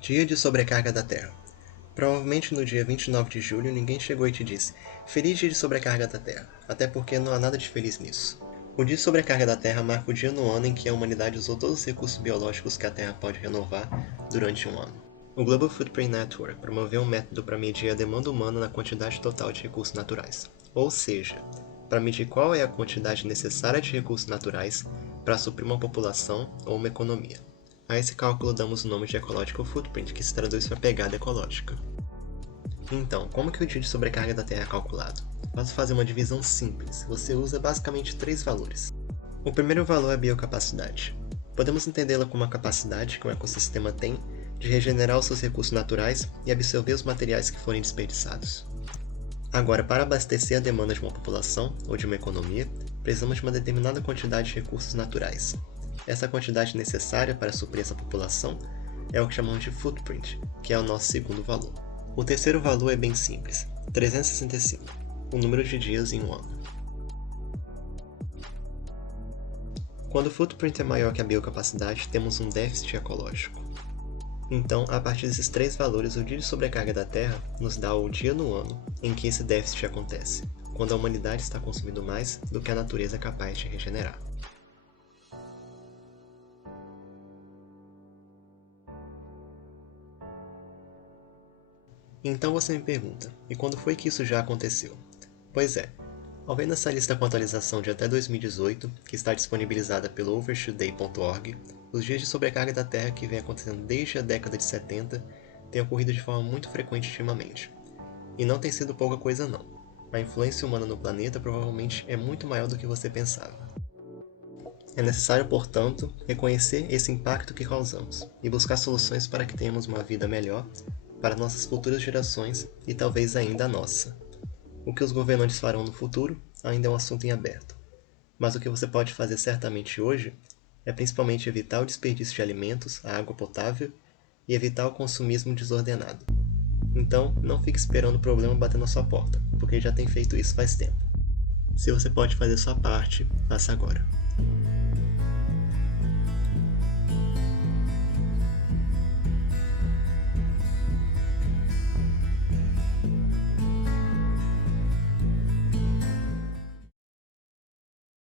Dia de sobrecarga da Terra. Provavelmente no dia 29 de julho ninguém chegou e te disse Feliz dia de sobrecarga da Terra, até porque não há nada de feliz nisso. O dia de sobrecarga da Terra marca o dia no ano em que a humanidade usou todos os recursos biológicos que a Terra pode renovar durante um ano. O Global Footprint Network promoveu um método para medir a demanda humana na quantidade total de recursos naturais, ou seja, para medir qual é a quantidade necessária de recursos naturais para suprir uma população ou uma economia. A esse cálculo damos o nome de Ecological Footprint, que se traduz para pegada ecológica. Então, como que o dia de sobrecarga da Terra é calculado? Posso fazer uma divisão simples. Você usa basicamente 3 valores. O primeiro valor é a biocapacidade. Podemos entendê-la como a capacidade que um ecossistema tem de regenerar os seus recursos naturais e absorver os materiais que forem desperdiçados. Agora, para abastecer a demanda de uma população ou de uma economia, precisamos de uma determinada quantidade de recursos naturais. Essa quantidade necessária para suprir essa população é o que chamamos de footprint, que é o nosso segundo valor. O terceiro valor é bem simples, 365, o número de dias em um ano. Quando o footprint é maior que a biocapacidade, temos um déficit ecológico. Então, a partir desses 3 valores, o dia de sobrecarga da Terra nos dá o dia no ano em que esse déficit acontece, quando a humanidade está consumindo mais do que a natureza é capaz de regenerar. Então você me pergunta, e quando foi que isso já aconteceu? Pois é, ao ver nessa lista com atualização de até 2018, que está disponibilizada pelo overshootday.org, os dias de sobrecarga da Terra que vem acontecendo desde a década de 70 têm ocorrido de forma muito frequente ultimamente. E não tem sido pouca coisa não. A influência humana no planeta provavelmente é muito maior do que você pensava. É necessário, portanto, reconhecer esse impacto que causamos e buscar soluções para que tenhamos uma vida melhor para nossas futuras gerações e talvez ainda a nossa. O que os governantes farão no futuro ainda é um assunto em aberto, mas o que você pode fazer certamente hoje é principalmente evitar o desperdício de alimentos, a água potável e evitar o consumismo desordenado. Então, não fique esperando o problema bater na sua porta, porque já tem feito isso faz tempo. Se você pode fazer sua parte, faça agora.